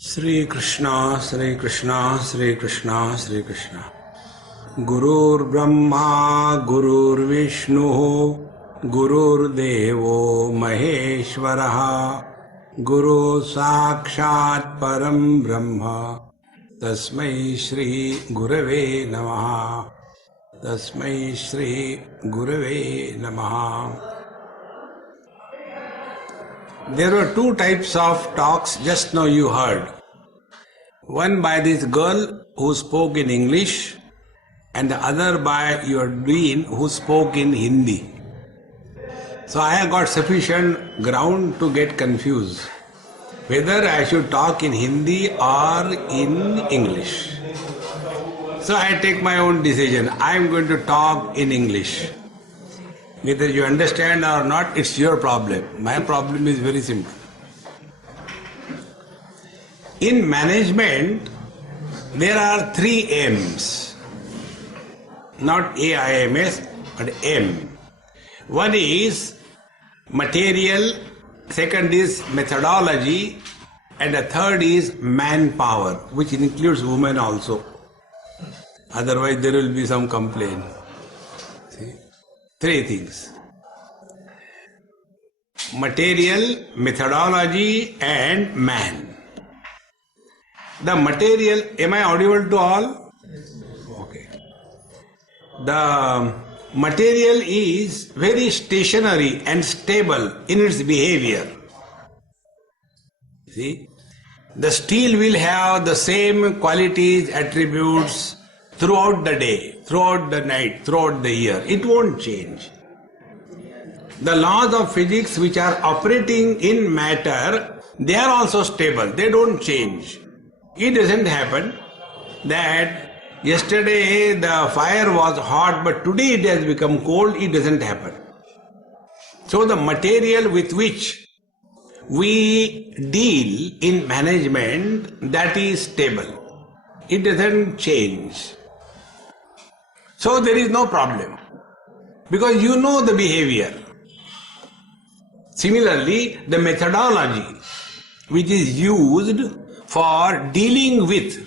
Sri Krishna, Sri Krishna, Sri Krishna, Sri Krishna. Gurur Brahma, Gurur Vishnu, Gurur Devo Maheshwaraha, Guru Sakshat Param Brahma, Tasmai Shri Gurave Namaha, Tasmai Shri Gurave Namaha. There were two types of talks just now you heard. One by this girl who spoke in English and the other by your dean who spoke in Hindi. So I have got sufficient ground to get confused whether I should talk in Hindi or in English. So I take my own decision. I am going to talk in English. Whether you understand or not, it's your problem. My problem is very simple. In management, there are three M's. Not AIMS, but M. One is material, second is methodology, and the third is manpower, which includes women also. Otherwise, there will be some complaint. See? Three things. Material, methodology, and man. The material, am I audible to all? Okay. The material is very stationary and stable in its behavior. See? The steel will have the same qualities, attributes throughout the day, throughout the night, throughout the year. It won't change. The laws of physics which are operating in matter, they are also stable. They don't change. It doesn't happen that yesterday the fire was hot but today it has become cold. It doesn't happen. So the material with which we deal in management, that is stable. It doesn't change. So there is no problem because you know the behavior. Similarly, the methodology which is used for dealing with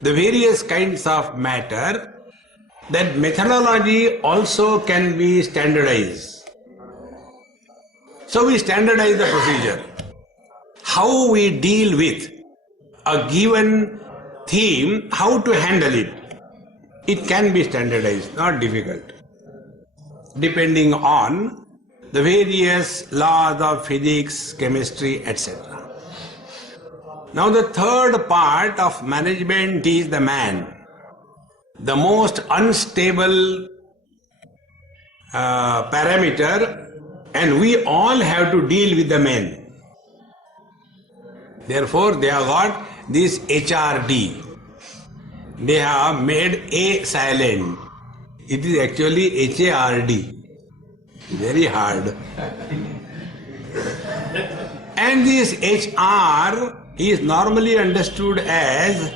the various kinds of matter, that methodology also can be standardized. So we standardize the procedure. How we deal with a given theme, how to handle it. It can be standardized, not difficult, depending on the various laws of physics, chemistry, etc. Now the third part of management is the man, the most unstable parameter, and we all have to deal with the men. Therefore they have got this HRD. They have made A silent. It is actually HARD. Very hard. And this HR is normally understood as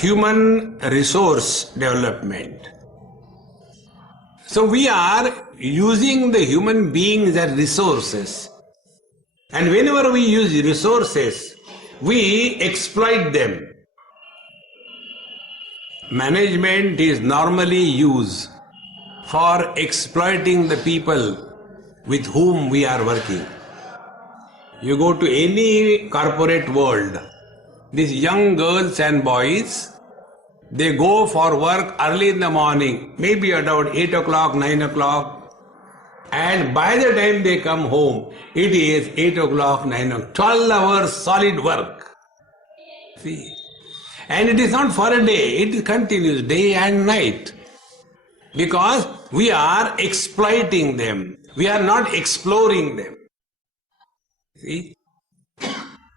human resource development. So we are using the human beings as resources. And whenever we use resources, we exploit them. Management is normally used for exploiting the people with whom we are working. You go to any corporate world, these young girls and boys, they go for work early in the morning, maybe about 8 o'clock, 9 o'clock, and by the time they come home, it is 8 o'clock, 9 o'clock, 12 hours solid work. See? And it is not for a day, it continues day and night. Because we are exploiting them, we are not exploring them. See?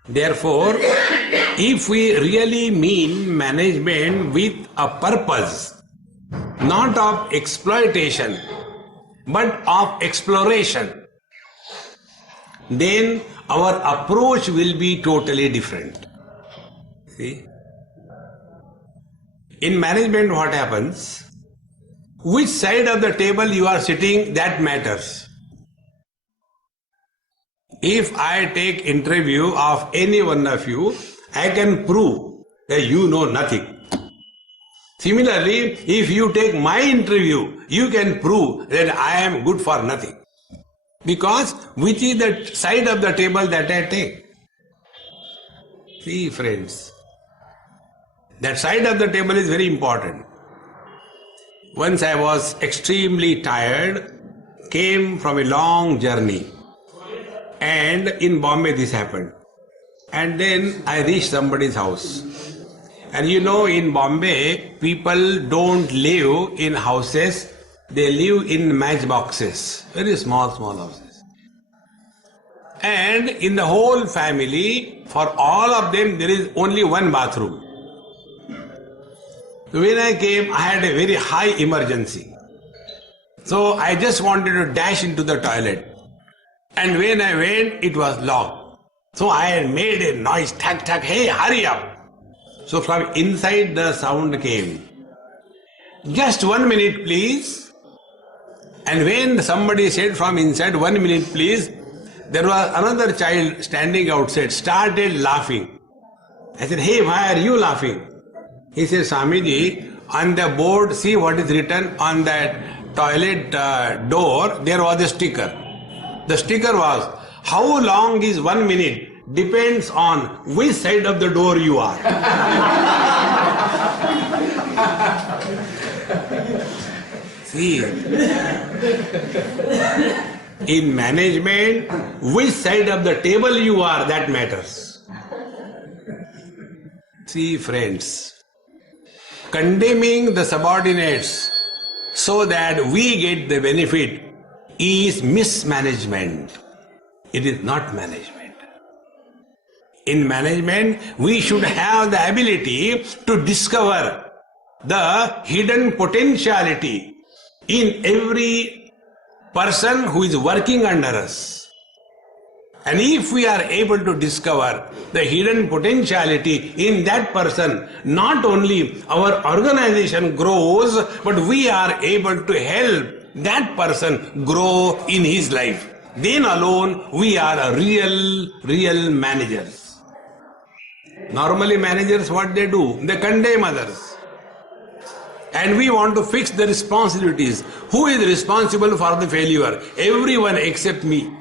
Therefore, if we really mean management with a purpose, not of exploitation, but of exploration, then our approach will be totally different. See? In management, what happens? Which side of the table you are sitting, that matters. If I take interview of any one of you, I can prove that you know nothing. Similarly, if you take my interview, you can prove that I am good for nothing. Because which is the side of the table that I take? See, friends, that side of the table is very important. Once I was extremely tired, came from a long journey, and in Bombay this happened. And then I reached somebody's house. And you know, in Bombay, people don't live in houses, they live in matchboxes, very small houses. And in the whole family, for all of them, there is only one bathroom. When I came, I had a very high emergency. So I just wanted to dash into the toilet. And when I went, it was locked. So I had made a noise, thak, thak, hey, hurry up. So from inside the sound came, just 1 minute please. And when somebody said from inside, 1 minute please, there was another child standing outside, started laughing. I said, hey, why are you laughing? He said, Swamiji, on the board, see what is written on that toilet door, there was a sticker. The sticker was, how long is 1 minute? Depends on which side of the door you are. See, in management, which side of the table you are, that matters. See, friends, condemning the subordinates so that we get the benefit is mismanagement. It is not management. In management, we should have the ability to discover the hidden potentiality in every person who is working under us. And if we are able to discover the hidden potentiality in that person, not only our organization grows, but we are able to help that person grow in his life. Then alone we are real managers. Normally managers, what they do? They condemn others. And we want to fix the responsibilities. Who is responsible for the failure? Everyone except me.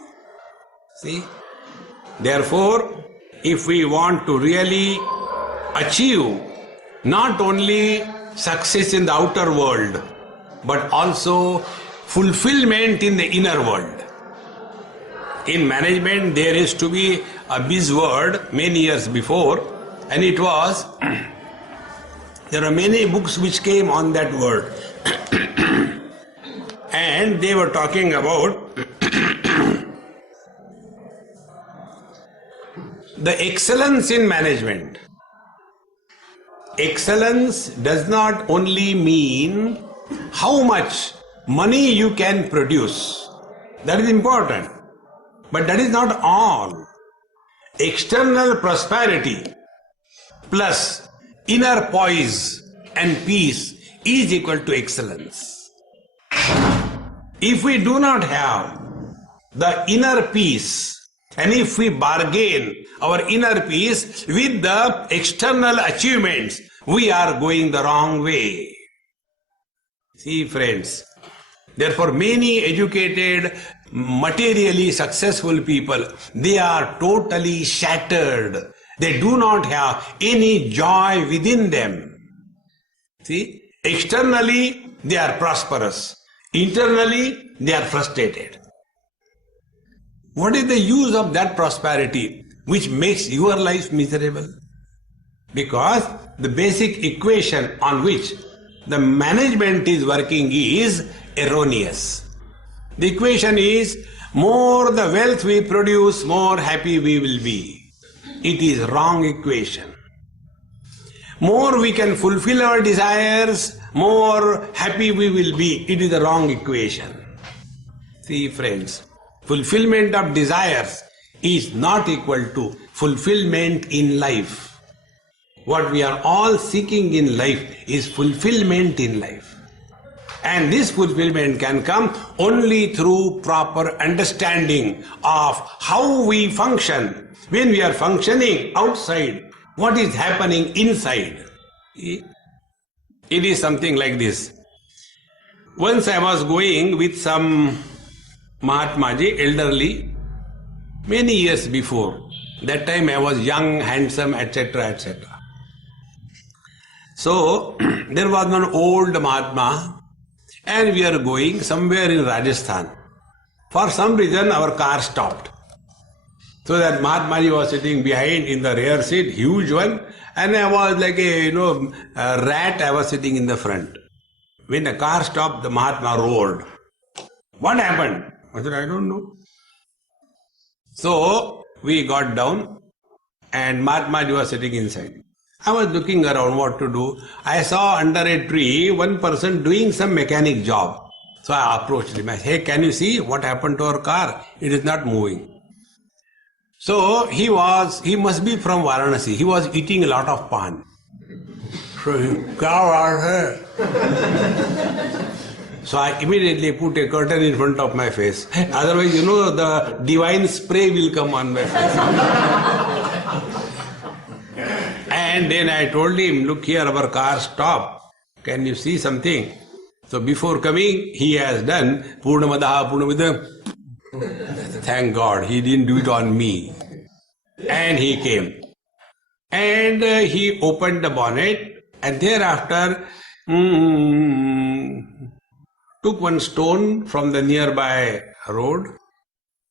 See? Therefore, if we want to really achieve not only success in the outer world, but also fulfillment in the inner world. In management, there used to be a buzzword many years before, and it was, there are many books which came on that word. And they were talking about the excellence in management. Excellence does not only mean how much money you can produce. That is important. But that is not all. External prosperity plus inner poise and peace is equal to excellence. If we do not have the inner peace, and if we bargain our inner peace with the external achievements, we are going the wrong way. See, friends, therefore many educated, materially successful people, they are totally shattered. They do not have any joy within them. See, externally they are prosperous. Internally they are frustrated. What is the use of that prosperity which makes your life miserable? Because the basic equation on which the management is working is erroneous. The equation is, more the wealth we produce, more happy we will be. It is wrong equation. More we can fulfill our desires, more happy we will be. It is the wrong equation. See, friends, fulfillment of desires is not equal to fulfillment in life. What we are all seeking in life is fulfillment in life. And this fulfillment can come only through proper understanding of how we function. When we are functioning outside, what is happening inside. It is something like this. Once I was going with some Mahatmaji, elderly, many years before. That time I was young, handsome, etc., etc. So, there was one old Mahatma, and we are going somewhere in Rajasthan. For some reason, our car stopped. So that Mahatmaji was sitting behind in the rear seat, huge one, and I was like a rat, I was sitting in the front. When the car stopped, the Mahatma roared. What happened? I said, I don't know. So we got down and Mahatmaji was sitting inside. I was looking around what to do. I saw under a tree one person doing some mechanic job. So I approached him. I said, hey, can you see what happened to our car? It is not moving. So he must be from Varanasi. He was eating a lot of pan. So So I immediately put a curtain in front of my face. Otherwise, the divine spray will come on my face. And then I told him, look here, our car stopped. Can you see something? So before coming, he has done Purnamadaha, Purnamidam. Thank God, he didn't do it on me. And he came. And he opened the bonnet and thereafter took one stone from the nearby road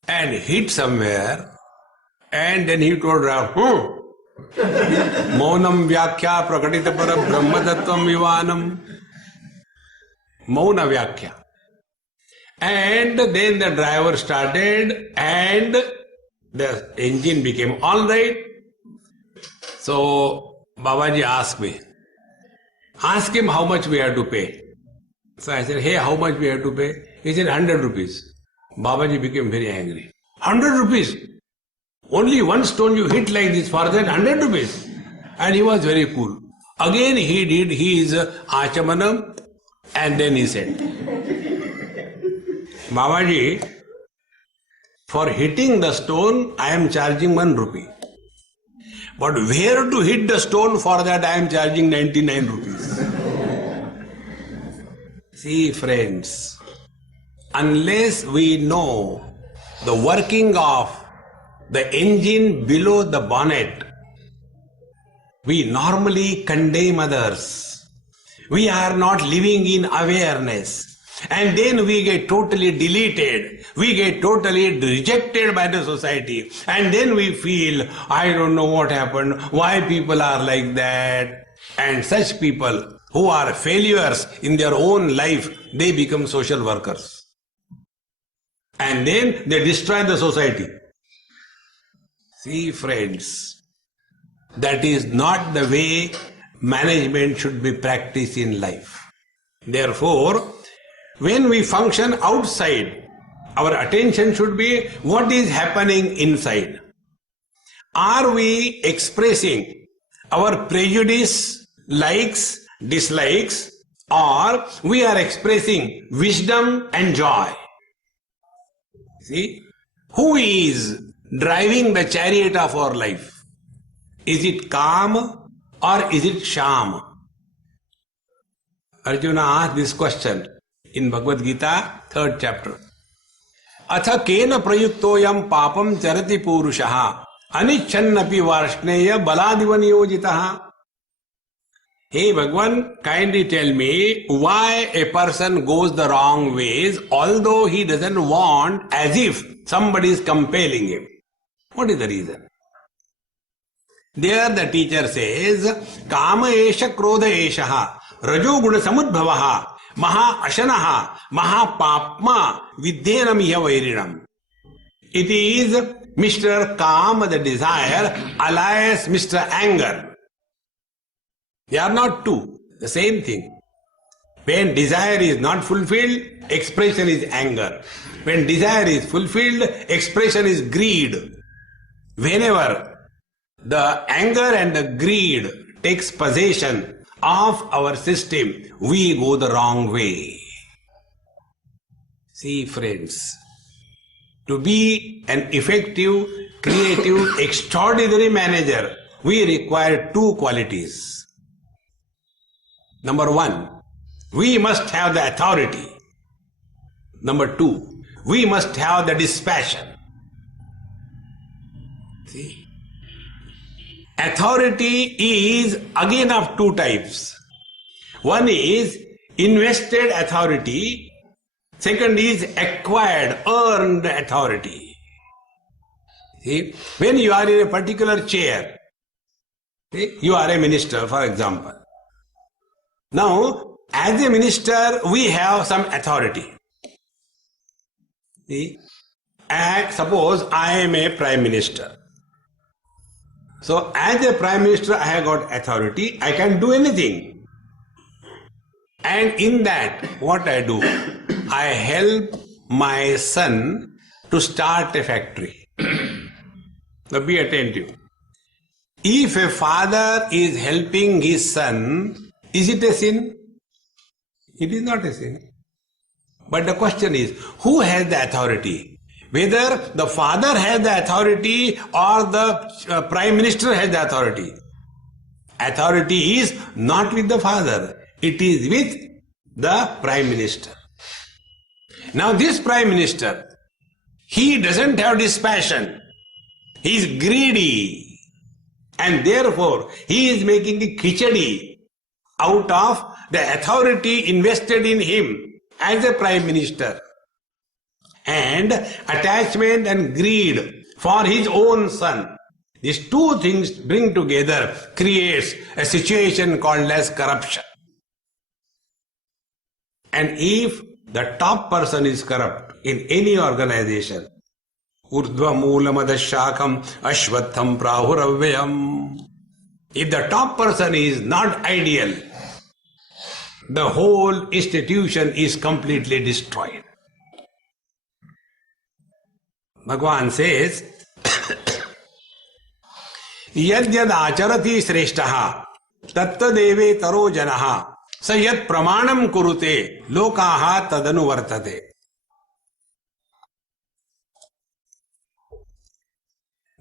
and hit somewhere, and then he told Ram, Maunam Vyakhya Prakatita Para Brahmatattvam Vivanam. Mauna Vyakhya. And then the driver started and the engine became all right. So Babaji asked me, ask him how much we have to pay. So I said, hey, how much we have to pay? He said, 100 rupees. Babaji became very angry. 100 rupees? Only one stone you hit like this, for that 100 rupees. And he was very cool. Again he did his achamanam and then he said, Babaji, for hitting the stone, I am charging 1 rupee. But where to hit the stone, for that I am charging 99 rupees. See friends, unless we know the working of the engine below the bonnet, we normally condemn others. We are not living in awareness. And then we get totally deleted. We get totally rejected by the society. And then we feel, I don't know what happened, why people are like that. And such people who are failures in their own life, they become social workers. And then they destroy the society. See friends, that is not the way management should be practiced in life. Therefore, when we function outside, our attention should be what is happening inside. Are we expressing our prejudice, likes, dislikes, or we are expressing wisdom and joy? See, who is driving the chariot of our life? Is it Kam or is it Sham? Arjuna asked this question in Bhagavad Gita, 3rd chapter. Atha kena prayuktoyam papam charati purushaha anichannapi varshneya baladiva niyojitaha. Hey Bhagwan, kindly tell me why a person goes the wrong ways although he doesn't want, as if somebody is compelling him. What is the reason? There the teacher says, Kama esha krodha eshaha rajoguna samudbhavaha maha ashanaha maha papma vidyenam iya vairinam. It is Mr. Kama, the desire, alias Mr. Anger. They are not two, the same thing. When desire is not fulfilled, expression is anger. When desire is fulfilled, expression is greed. Whenever the anger and the greed takes possession of our system, we go the wrong way. See friends, to be an effective, creative, extraordinary manager, we require two qualities. Number one, we must have the authority. Number two, we must have the dispassion. See? Authority is again of two types. One is invested authority. Second is acquired, earned authority. See? When you are in a particular chair, see? You are a minister, for example. Now, as a minister, we have some authority. See? And suppose I am a prime minister. So, as a prime minister, I have got authority. I can do anything. And in that, what I do? I help my son to start a factory. Now, be attentive. If a father is helping his son, is it a sin? It is not a sin. But the question is, who has the authority? Whether the father has the authority or the prime minister has the authority. Authority is not with the father. It is with the prime minister. Now this prime minister, he doesn't have dispassion. He is greedy. And therefore, he is making a khichdi out of the authority invested in him as a prime minister. And attachment and greed for his own son. These two things bring together creates a situation called as corruption. And if the top person is corrupt in any organization, urdhva moolamadasyakam ashvatham prahuravyam. If the top person is not ideal, the whole institution is completely destroyed. Bhagavan says, Yad yad acharati shreshtaha tattadeve taro janaha sayat pramanam kurute lokaha tadanu vartate.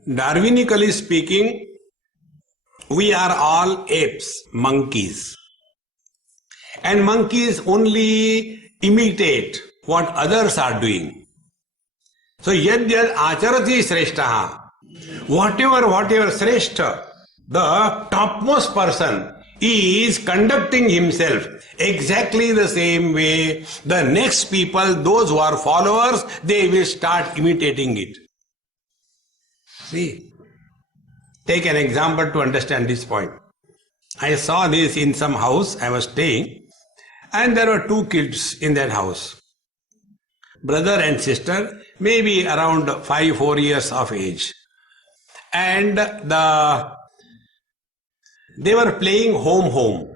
Darwinically speaking, we are all apes, monkeys. And monkeys only imitate what others are doing. So, yad yad acharati shreshtaha. Whatever shreshta, the topmost person is conducting himself exactly the same way. The next people, those who are followers, they will start imitating it. See, take an example to understand this point. I saw this in some house I was staying, and there were two kids in that house. Brother and sister, maybe around 4 years of age. And they were playing home.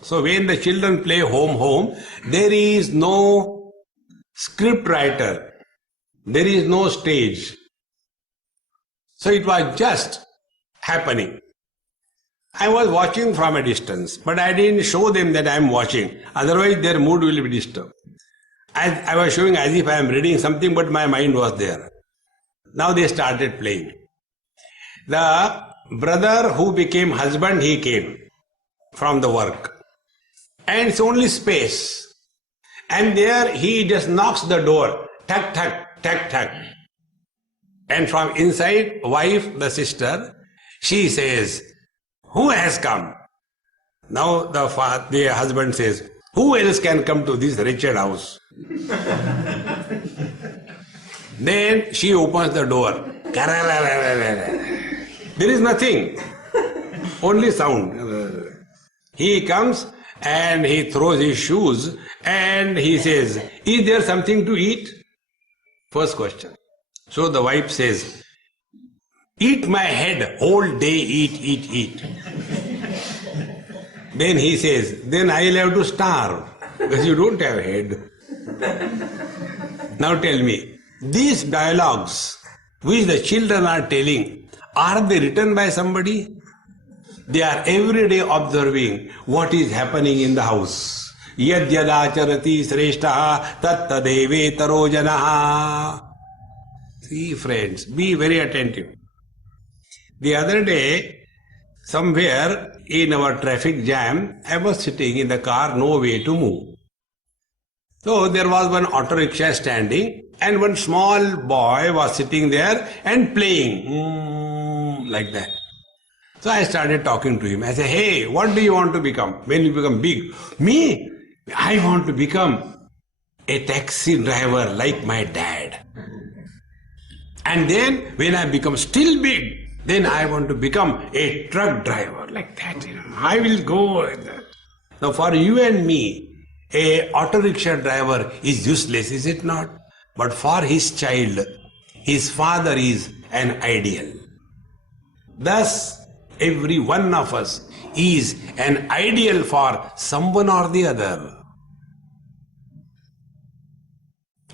So when the children play home, there is no script writer. There is no stage. So it was just happening. I was watching from a distance, but I didn't show them that I am watching. Otherwise their mood will be disturbed. I was showing as if I am reading something, but my mind was there. Now they started playing. The brother who became husband, he came from the work. And it's only space. And there he just knocks the door. Tuck, tuck, tuck, tuck. And from inside, wife, the sister, she says, who has come? Now the husband says, who else can come to this wretched house? Then she opens the door. There is nothing, only sound. He comes and he throws his shoes and he says, is there something to eat? First question. So the wife says, eat my head, whole day eat. Then he says, then I'll have to starve because you don't have head. Now tell me, these dialogues which the children are telling, are they written by somebody? They are every day observing what is happening in the house. Yad yadacharati shreshtaha tattadeve taro janaha. See friends, be very attentive. The other day, somewhere in our traffic jam, I was sitting in the car, no way to move. So there was one auto rickshaw standing and one small boy was sitting there and playing like that. So I started talking to him. I said, hey, what do you want to become when you become big? Me? I want to become a taxi driver like my dad. And then when I become still big, then I want to become a truck driver like that. I will go like that. Now for you and me, a auto rickshaw driver is useless, is it not? But for his child, his father is an ideal. Thus, every one of us is an ideal for someone or the other.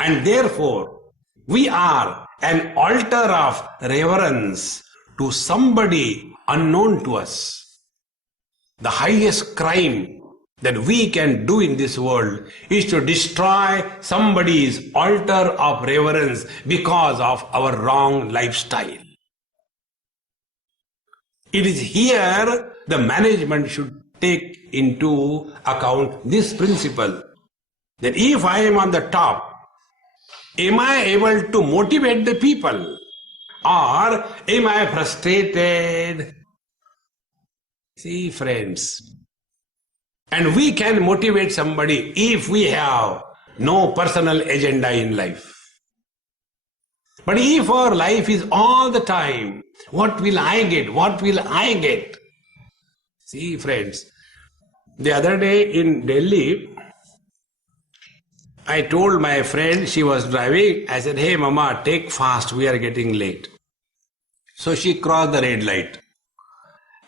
And therefore, we are an altar of reverence to somebody unknown to us. The highest crime that we can do in this world is to destroy somebody's altar of reverence because of our wrong lifestyle. It is here the management should take into account this principle, that if I am on the top, am I able to motivate the people or am I frustrated? See, friends, and we can motivate somebody if we have no personal agenda in life. But if our life is all the time, what will I get? What will I get? See, friends, the other day in Delhi, I told my friend, she was driving, I said, hey mama, take fast, we are getting late. So she crossed the red light.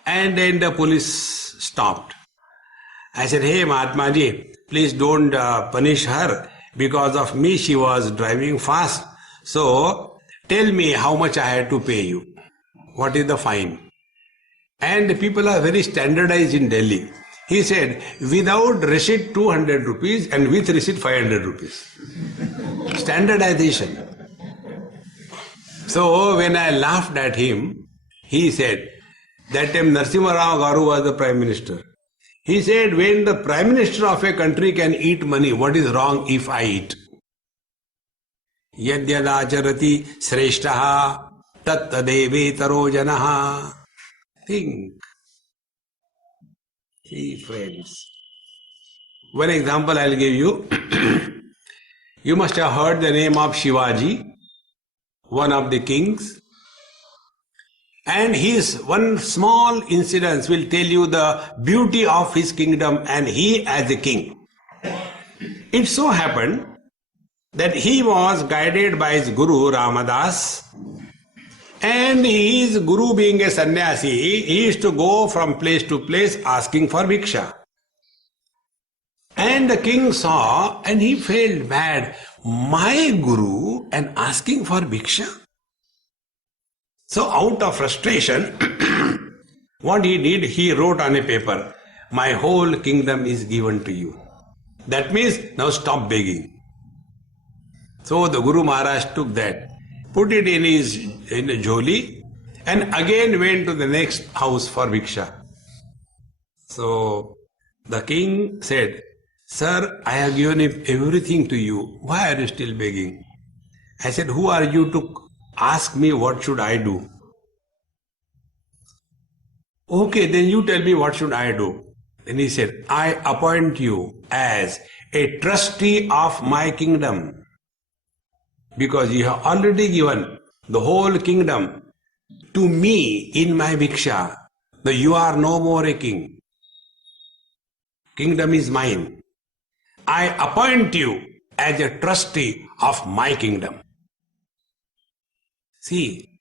And then the police stopped. I said, hey Mahatma ji, please don't punish her. Because of me, she was driving fast. So tell me how much I had to pay you. What is the fine? And the people are very standardized in Delhi. He said, without receipt 200 rupees and with receipt 500 rupees. Standardization. So when I laughed at him, he said, that time Narasimha Rao Garu was the Prime Minister. He said, when the Prime Minister of a country can eat money, what is wrong if I eat? Yadyadacharati sreshtaha tattadevetaro janaha. Think. See, friends. One example I'll give you. You must have heard the name of Shivaji, one of the kings. And his one small incident will tell you the beauty of his kingdom and he as a king. It so happened that he was guided by his guru Ramadas, and his guru being a sannyasi, he used to go from place to place asking for bhiksha. And the king saw and he felt bad. My guru and asking for bhiksha? So out of frustration, what he did, he wrote on a paper, my whole kingdom is given to you. That means now stop begging. So the Guru Maharaj took that, put it in a jholi, and again went to the next house for bhiksha. So the king said, sir, I have given everything to you. Why are you still begging? I said, who are you to ask me what should I do? Okay, then you tell me what should I do. Then he said, I appoint you as a trustee of my kingdom, because you have already given the whole kingdom to me in my bhiksha. Now you are no more a king. Kingdom is mine. I appoint you as a trustee of my kingdom. See,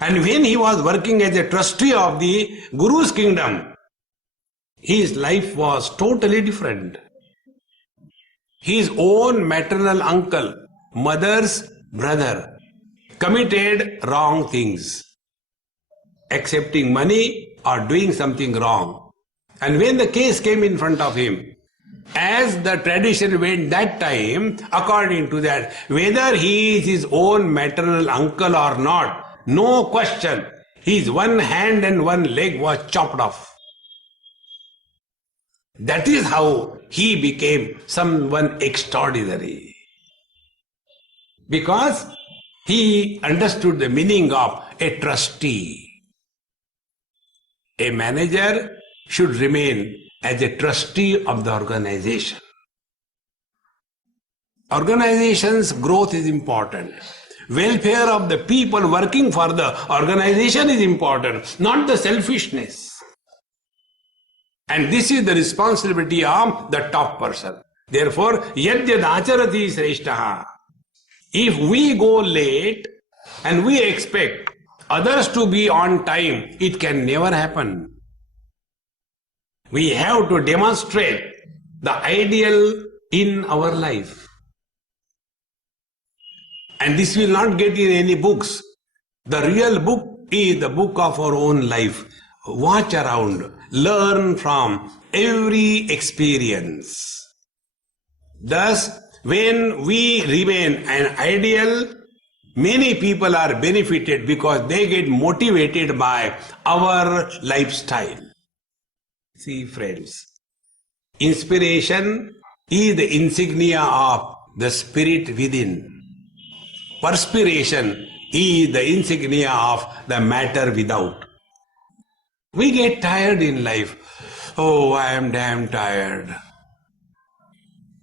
and when he was working as a trustee of the Guru's kingdom, his life was totally different. His own maternal uncle, mother's brother, committed wrong things, accepting money or doing something wrong. And when the case came in front of him, as the tradition went that time, according to that, whether he is his own maternal uncle or not, no question, his one hand and one leg was chopped off. That is how he became someone extraordinary. Because he understood the meaning of a trustee. A manager should remain as a trustee of the organization. Organization's growth is important. Welfare of the people working for the organization is important, not the selfishness. And this is the responsibility of the top person. Therefore, yadyad acharati shreshtaha. If we go late and we expect others to be on time, it can never happen. We have to demonstrate the ideal in our life. And this will not get in any books. The real book is the book of our own life. Watch around, learn from every experience. Thus, when we remain an ideal, many people are benefited because they get motivated by our lifestyle. See, friends, inspiration is the insignia of the spirit within. Perspiration is the insignia of the matter without. We get tired in life. Oh, I am damn tired.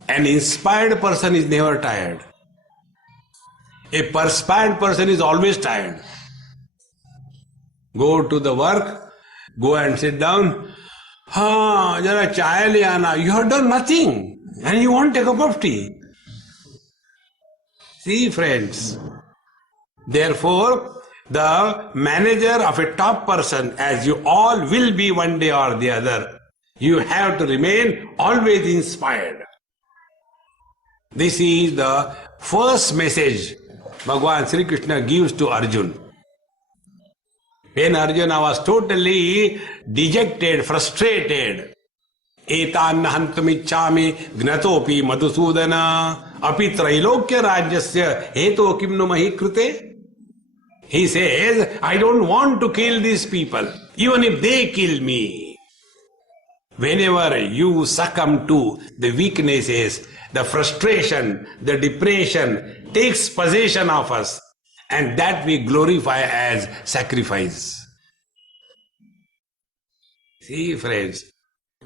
An inspired person is never tired. A perspired person is always tired. Go to the work, go and sit down. Jara chai le aana. You have done nothing and you won't take a cup of tea. See, friends. Therefore, the manager of a top person, as you all will be one day or the other, you have to remain always inspired. This is the first message Bhagavan Sri Krishna gives to Arjuna. When Arjuna was totally dejected, frustrated, etan hantamichami gnatopi madhusudana api trailokya rajyasya heto kimnu mahi krute. He says, I don't want to kill these people, even if they kill me. Whenever you succumb to the weaknesses, the frustration, the depression takes possession of us, and that we glorify as sacrifice. See, friends,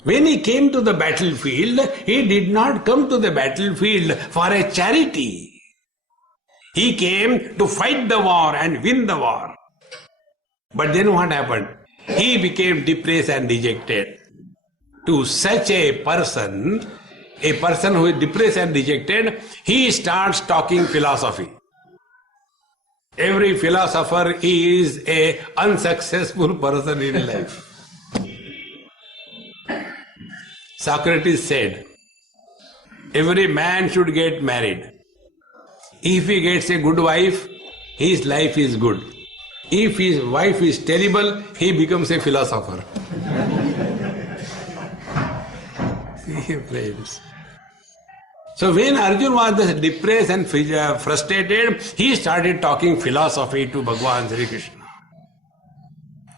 when he came to the battlefield, he did not come to the battlefield for a charity. He came to fight the war and win the war. But then what happened? He became depressed and dejected. To such a person who is depressed and dejected, he starts talking philosophy. Every philosopher is an unsuccessful person in life. Socrates said, every man should get married. If he gets a good wife, his life is good. If his wife is terrible, he becomes a philosopher. See, friends. So when Arjuna was depressed and frustrated, he started talking philosophy to Bhagavan Sri Krishna.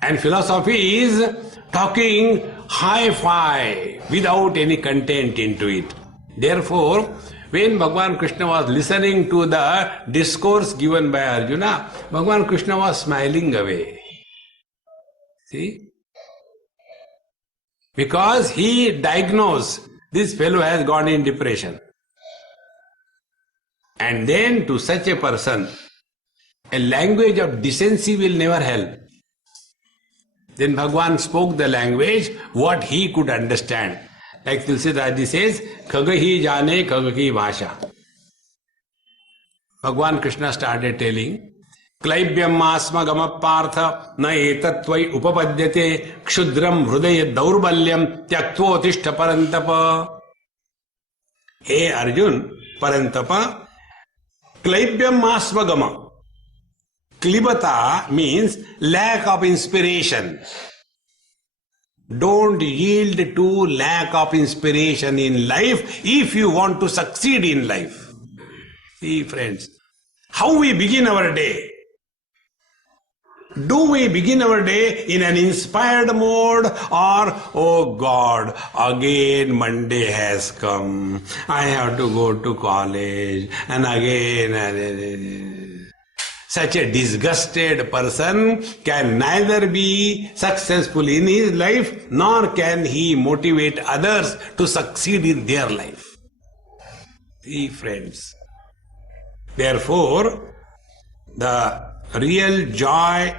And philosophy is talking hi-fi without any content into it. Therefore, when Bhagavan Krishna was listening to the discourse given by Arjuna, Bhagavan Krishna was smiling away. See? Because he diagnosed this fellow has gone in depression. And then to such a person, a language of decency will never help. Then Bhagavan spoke the language what he could understand. Like Tulsidas says, Khagahi jane khagaki bhasha. Bhagavan Krishna started telling, Klaibyam asma gama partha na etatvai upapadyate kshudram hrudaya daurbalyam tyaktvo tishta parantapa. Hey Arjun, parantapa, Klaibyam asma gama. Klibata means lack of inspiration. Don't yield to lack of inspiration in life if you want to succeed in life. See, friends, how we begin our day. Do we begin our day in an inspired mode, or, oh God, again Monday has come, I have to go to college, and again. Such a disgusted person can neither be successful in his life, nor can he motivate others to succeed in their life. See, friends. Therefore, the real joy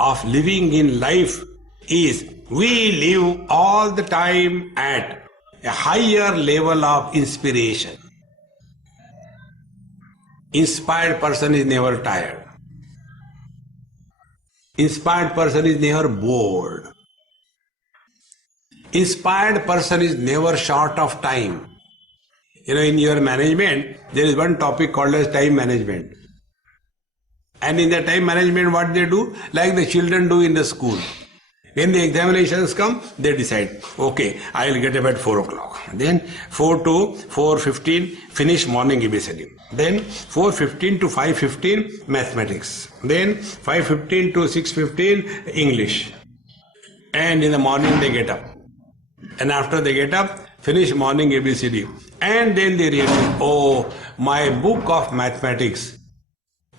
of living in life is we live all the time at a higher level of inspiration. Inspired person is never tired. Inspired person is never bored. Inspired person is never short of time. In your management, there is one topic called as time management. And in the time management, what they do? Like the children do in the school. When the examinations come, they decide, okay, I will get up at 4 o'clock. Then 4 to 4:15, finish morning ABCD. Then 4:15 to 5:15, mathematics. Then 5:15 to 6:15, English. And in the morning they get up. And after they get up, finish morning ABCD. And then they realize, oh, my book of mathematics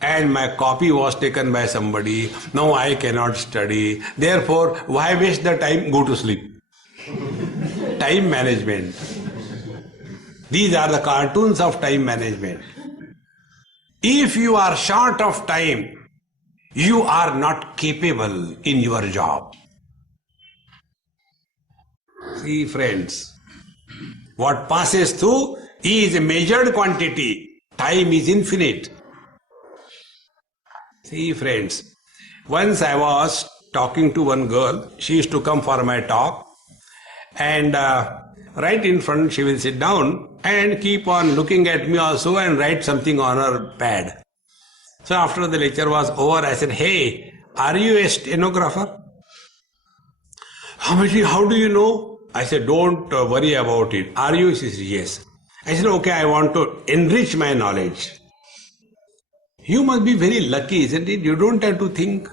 and my copy was taken by somebody. Now I cannot study. Therefore, why waste the time? Go to sleep. Time management. These are the cartoons of time management. If you are short of time, you are not capable in your job. See, friends, what passes through is a measured quantity. Time is infinite. See, friends, once I was talking to one girl. She used to come for my talk, and right in front she will sit down and keep on looking at me also and write something on her pad. So after the lecture was over, I said, "Hey, are you a stenographer?" How do you know? I said, "Don't worry about it. Are you?" She said, "Yes." I said, "Okay, I want to enrich my knowledge." You must be very lucky, isn't it? You don't have to think.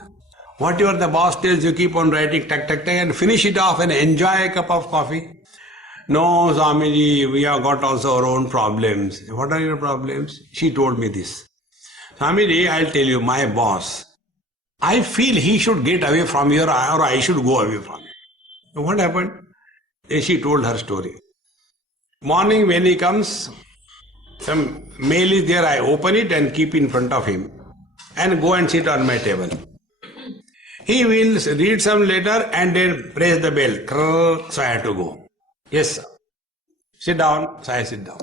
Whatever the boss tells, you keep on writing, tuck, tuck, tuck, and finish it off and enjoy a cup of coffee. "No, Swamiji, we have got also our own problems." "What are your problems?" She told me this. "Swamiji, I'll tell you, my boss, I feel he should get away from here or I should go away from him." What happened? She told her story. Morning when he comes, some mail is there, I open it and keep in front of him and go and sit on my table. He will read some letter and then press the bell. So I have to go. "Yes, sir." "Sit down." So I sit down.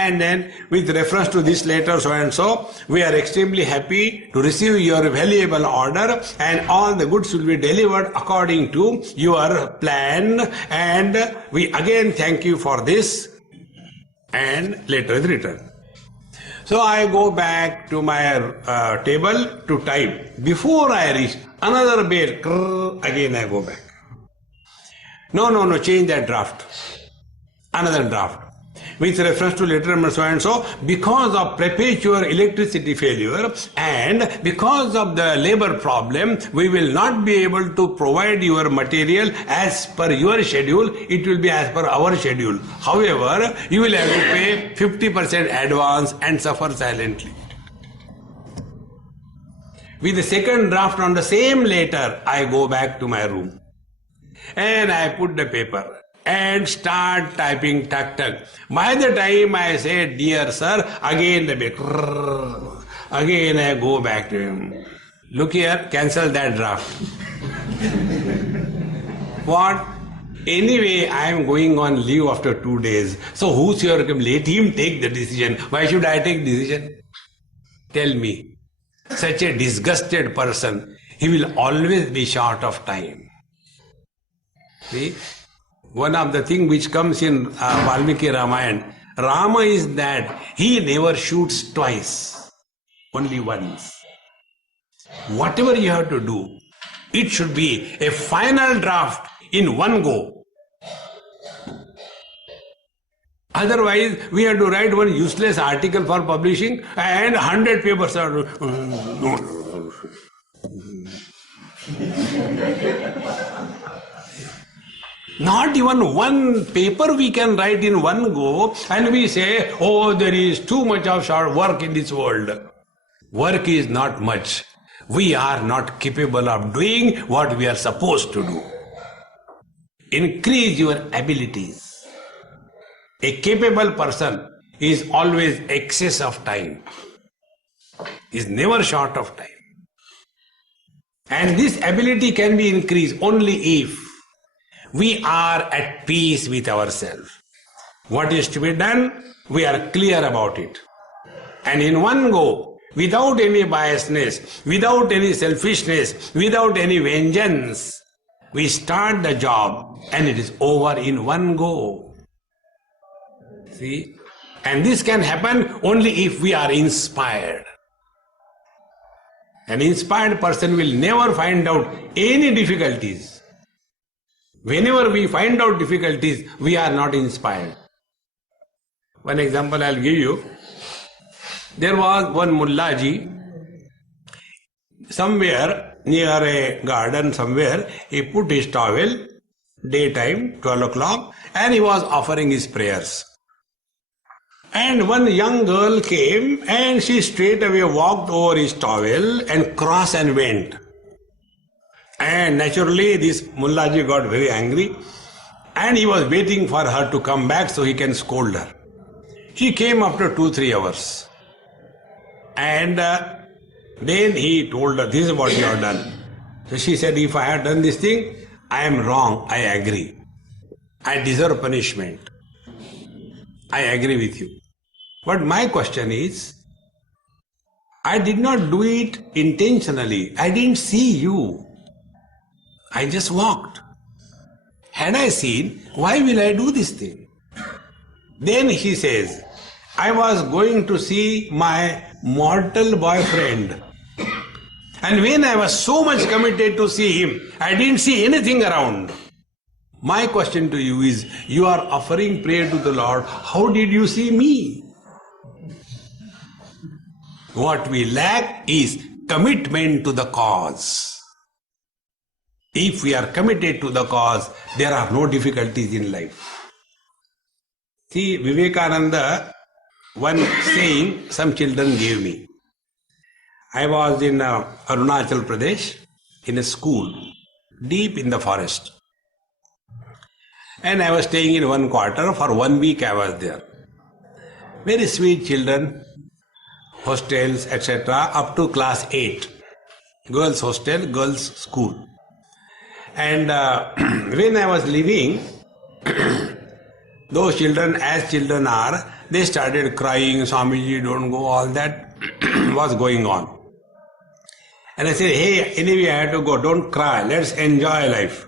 And then with reference to this letter so and so, we are extremely happy to receive your valuable order and all the goods will be delivered according to your plan, and we again thank you for this, and letter is returned. So I go back to my table to type. Before I reach, another bell, again I go back. No, change that draft. Another draft. With reference to letter number so and so, because of perpetual electricity failure and because of the labor problem, we will not be able to provide your material as per your schedule. It will be as per our schedule. However, you will have to pay 50% advance and suffer silently. With the second draft on the same letter, I go back to my room and I put the paper and start typing, tuck, tuck. By the time I say, "Dear sir," again the bell, again I go back to him. "Look here, cancel that draft." What? Anyway, I am going on leave after 2 days. So whosoever come, let him take the decision. Why should I take decision? Tell me. Such a disgusted person, he will always be short of time. See? One of the things which comes in Valmiki Ramayana, Rama is that he never shoots twice, only once. Whatever you have to do, it should be a final draft in one go. Otherwise, we have to write one useless article for publishing and 100 papers are... Not even one paper we can write in one go, and we say, oh, there is too much of short work in this world. Work is not much. We are not capable of doing what we are supposed to do. Increase your abilities. A capable person is always excess of time, is never short of time. And this ability can be increased only if we are at peace with ourselves. What is to be done, we are clear about it. And in one go, without any biasness, without any selfishness, without any vengeance, we start the job and it is over in one go. See? And this can happen only if we are inspired. An inspired person will never find out any difficulties. Whenever we find out difficulties, we are not inspired. One example I'll give you. There was one Mullaji, somewhere near a garden somewhere, he put his towel, daytime, 12 o'clock, and he was offering his prayers. And one young girl came and she straight away walked over his towel and crossed and went. And naturally this Mullaji got very angry and he was waiting for her to come back so he can scold her. She came after 2-3 hours. And then he told her, this is what you have done. So she said, if I had done this thing, I am wrong, I agree. I deserve punishment. I agree with you. But my question is, I did not do it intentionally. I didn't see you. I just walked. Had I seen, why will I do this thing? Then he says, I was going to see my mortal boyfriend. And when I was so much committed to see him, I didn't see anything around. My question to you is, you are offering prayer to the Lord, how did you see me? What we lack is commitment to the cause. If we are committed to the cause, there are no difficulties in life. See, Vivekananda, one saying some children gave me. I was in Arunachal Pradesh in a school, deep in the forest. And I was staying in one quarter. For 1 week I was there. Very sweet children, hostels, etc. up to class 8. Girls hostel, girls school. And when I was leaving, those children, as children are, they started crying, Swamiji, don't go, all that was going on. And I said, hey, anyway, I have to go, don't cry, let's enjoy life.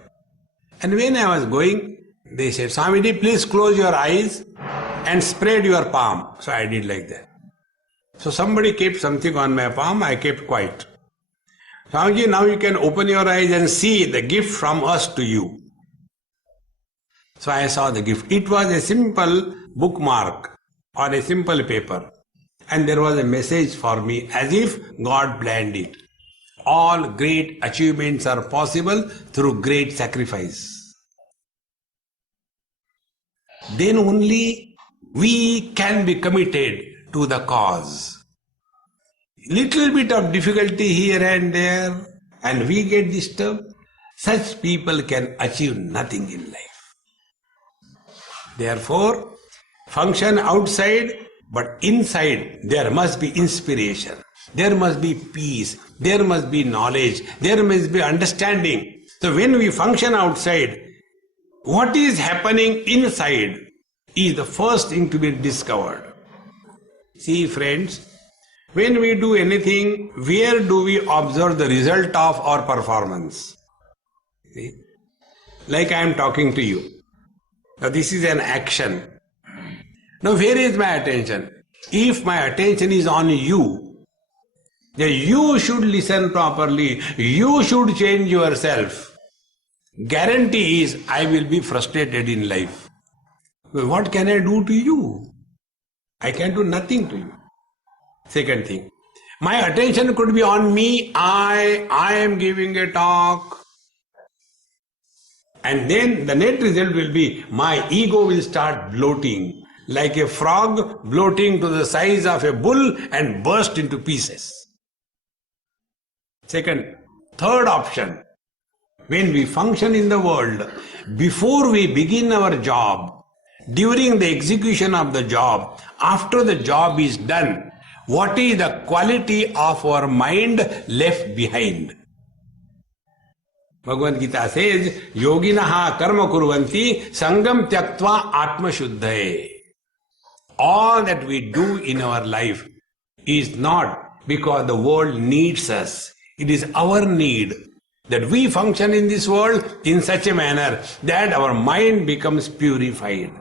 And when I was going, they said, Swamiji, please close your eyes and spread your palm. So I did like that. So somebody kept something on my palm, I kept quiet. Swamiji, now you can open your eyes and see the gift from us to you. So I saw the gift. It was a simple bookmark on a simple paper. And there was a message for me as if God planned it. All great achievements are possible through great sacrifice. Then only we can be committed to the cause. Little bit of difficulty here and there, and we get disturbed. Such people can achieve nothing in life. Therefore, function outside, but inside there must be inspiration. There must be peace. There must be knowledge. There must be understanding. So when we function outside, what is happening inside is the first thing to be discovered. See, friends, when we do anything, where do we observe the result of our performance? See? Like I am talking to you. Now this is an action. Now where is my attention? If my attention is on you, then you should listen properly. You should change yourself. Guarantee is I will be frustrated in life. What can I do to you? I can do nothing to you. Second thing, My attention could be on me. I am giving a talk. And then the net result will be my ego will start bloating like a frog bloating to the size of a bull and burst into pieces. Third option, when we function in the world, before we begin our job, during the execution of the job, after the job is done, what is the quality of our mind left behind? Bhagavad Gita says, Yoginaha karma kurvanti sangam tyaktva atma shuddhaye. All that we do in our life is not because the world needs us. It is our need that we function in this world in such a manner that our mind becomes purified.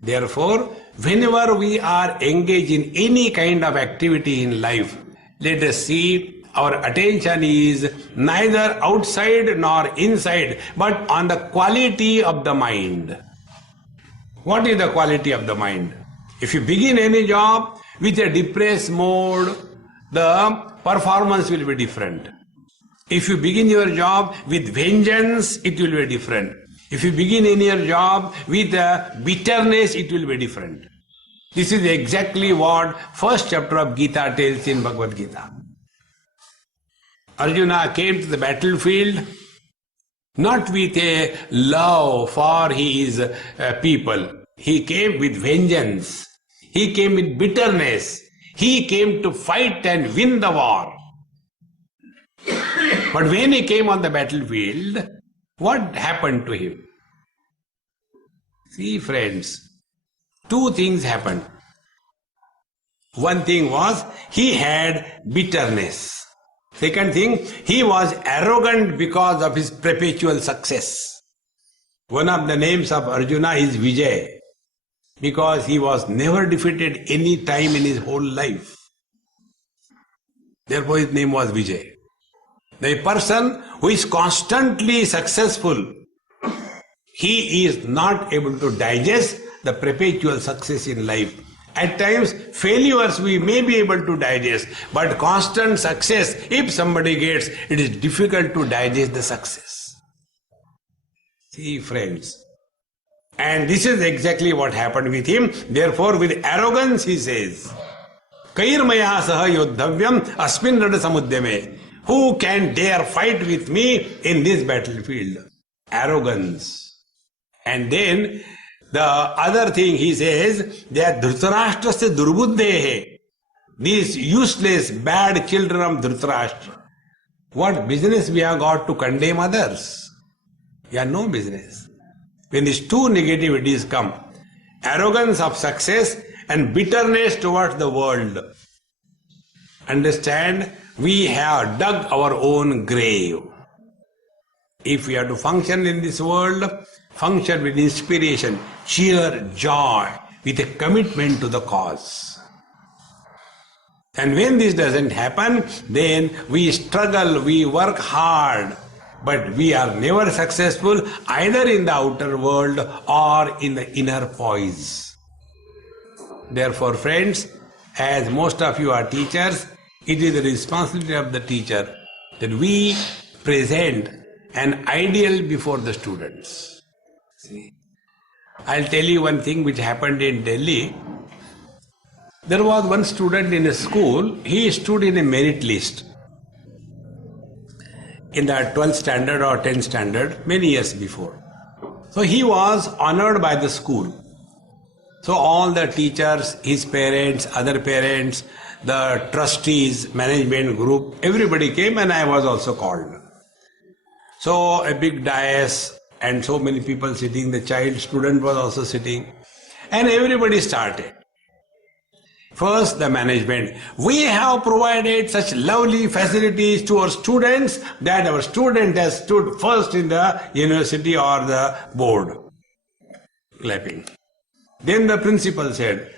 Therefore, whenever we are engaged in any kind of activity in life, let us see our attention is neither outside nor inside, but on the quality of the mind. What is the quality of the mind? If you begin any job with a depressed mode, the performance will be different. If you begin your job with vengeance, it will be different. If you begin in your job with bitterness, it will be different. This is exactly what first chapter of Gita tells in Bhagavad Gita. Arjuna came to the battlefield not with a love for his people. He came with vengeance. He came with bitterness. He came to fight and win the war. But when he came on the battlefield, what happened to him? See, friends, two things happened. One thing was he had bitterness. Second thing, he was arrogant because of his perpetual success. One of the names of Arjuna is Vijay, because he was never defeated any time in his whole life. Therefore his name was Vijay. The person who is constantly successful, he is not able to digest the perpetual success in life. At times, failures we may be able to digest, but constant success, if somebody gets, it is difficult to digest the success. See, friends, and this is exactly what happened with him. Therefore, with arrogance, he says, Kairmaya saha yodhavyam asmin rada samudyame. Who can dare fight with me in this battlefield? Arrogance. And then, the other thing he says, that Dhritarashtrasya durbuddhehe, these useless, bad children of Dhritarashtra. What business we have got to condemn others? We have no business. When these two negativities come, arrogance of success and bitterness towards the world, understand, we have dug our own grave. If we have to function in this world, function with inspiration, cheer, joy, with a commitment to the cause. And when this doesn't happen, then we struggle, we work hard, but we are never successful either in the outer world or in the inner poise. Therefore, friends, as most of you are teachers, it is the responsibility of the teacher that we present an ideal before the students. See, I'll tell you one thing which happened in Delhi. There was one student in a school, he stood in a merit list in the 12th standard or 10th standard many years before. So he was honored by the school. So all the teachers, his parents, other parents, the trustees, management group, everybody came and I was also called. So a big dais and so many people sitting, the child student was also sitting, and everybody started. First, the management. We have provided such lovely facilities to our students that our student has stood first in the university or the board. Clapping. Then the principal said,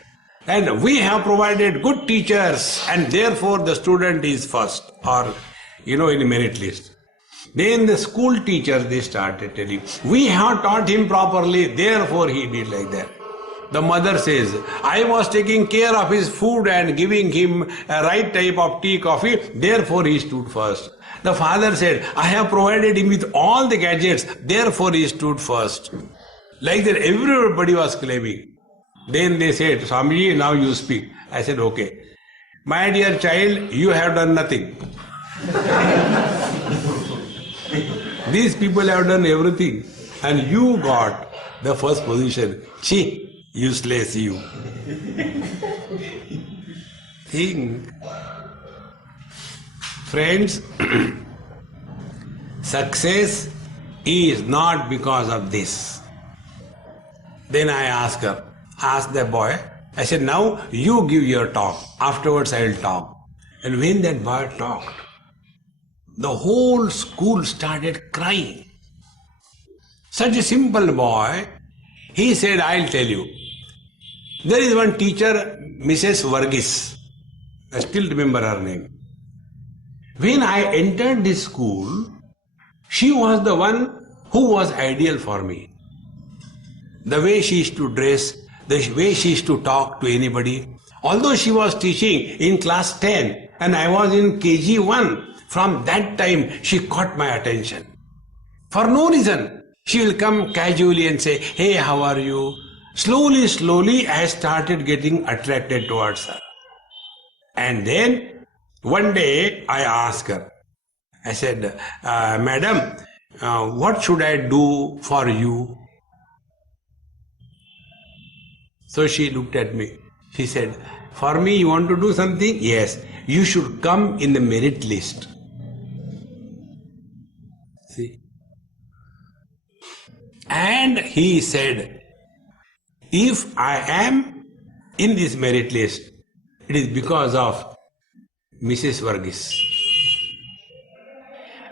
and we have provided good teachers and therefore the student is first or, in a merit list. Then the school teachers, they started telling, we have taught him properly, therefore he did like that. The mother says, I was taking care of his food and giving him a right type of tea, coffee, therefore he stood first. The father said, I have provided him with all the gadgets, therefore he stood first. Like that, everybody was claiming. Then they said, Swamiji, now you speak. I said, okay. My dear child, you have done nothing. These people have done everything. And you got the first position. Chi, useless you. Think. Friends, success is not because of this. Then I asked the boy, I said, now you give your talk, afterwards I will talk. And when that boy talked, the whole school started crying. Such a simple boy, he said, I'll tell you. There is one teacher, Mrs. Varghese. I still remember her name. When I entered this school, she was the one who was ideal for me. The way she used to dress, the way she used to talk to anybody. Although she was teaching in class 10 and I was in KG 1, from that time she caught my attention. For no reason. She will come casually and say, hey, how are you? Slowly, I started getting attracted towards her. And then, one day, I asked her, I said, Madam, what should I do for you? So she looked at me. She said, for me, you want to do something? Yes, you should come in the merit list. See? And he said, if I am in this merit list, it is because of Mrs. Varghese.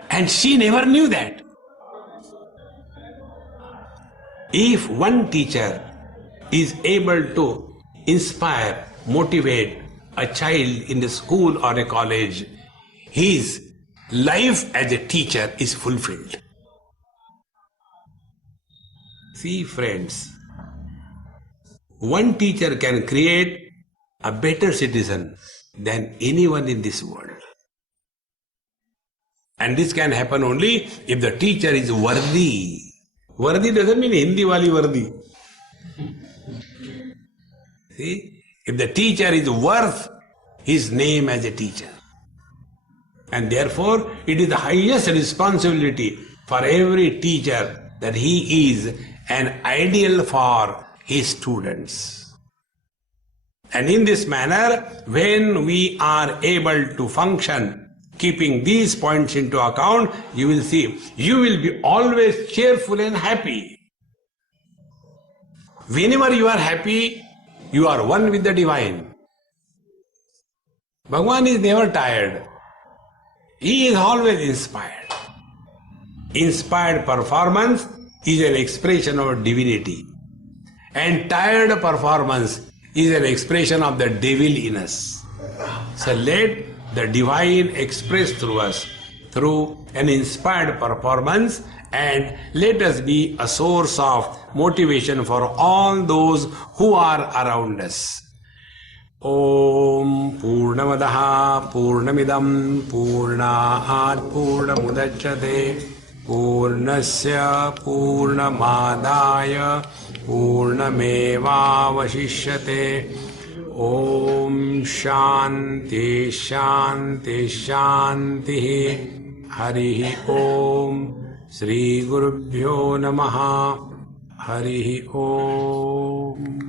And she never knew that. If one teacher is able to inspire, motivate a child in the school or a college, his life as a teacher is fulfilled. See, friends, one teacher can create a better citizen than anyone in this world. And this can happen only if the teacher is worthy. Worthy doesn't mean Hindi wali worthy. See, if the teacher is worth his name as a teacher. And therefore, it is the highest responsibility for every teacher that he is an ideal for his students. And in this manner, when we are able to function, keeping these points into account, you will see, you will be always cheerful and happy. Whenever you are happy, you are one with the divine. Bhagavan is never tired. He is always inspired. Inspired performance is an expression of divinity. And tired performance is an expression of the devil in us. So let the divine express through us, through an inspired performance, and let us be a source of motivation for all those who are around us. Om Purnamadaha Purnamidam Purnaat Purnamudachyate Purnasya Purnamadaya Purnamevavashishyate. Om Shanti Shanti Shanti. Harihi Om. Shri Gurubhyo Namaha. Harihi Om.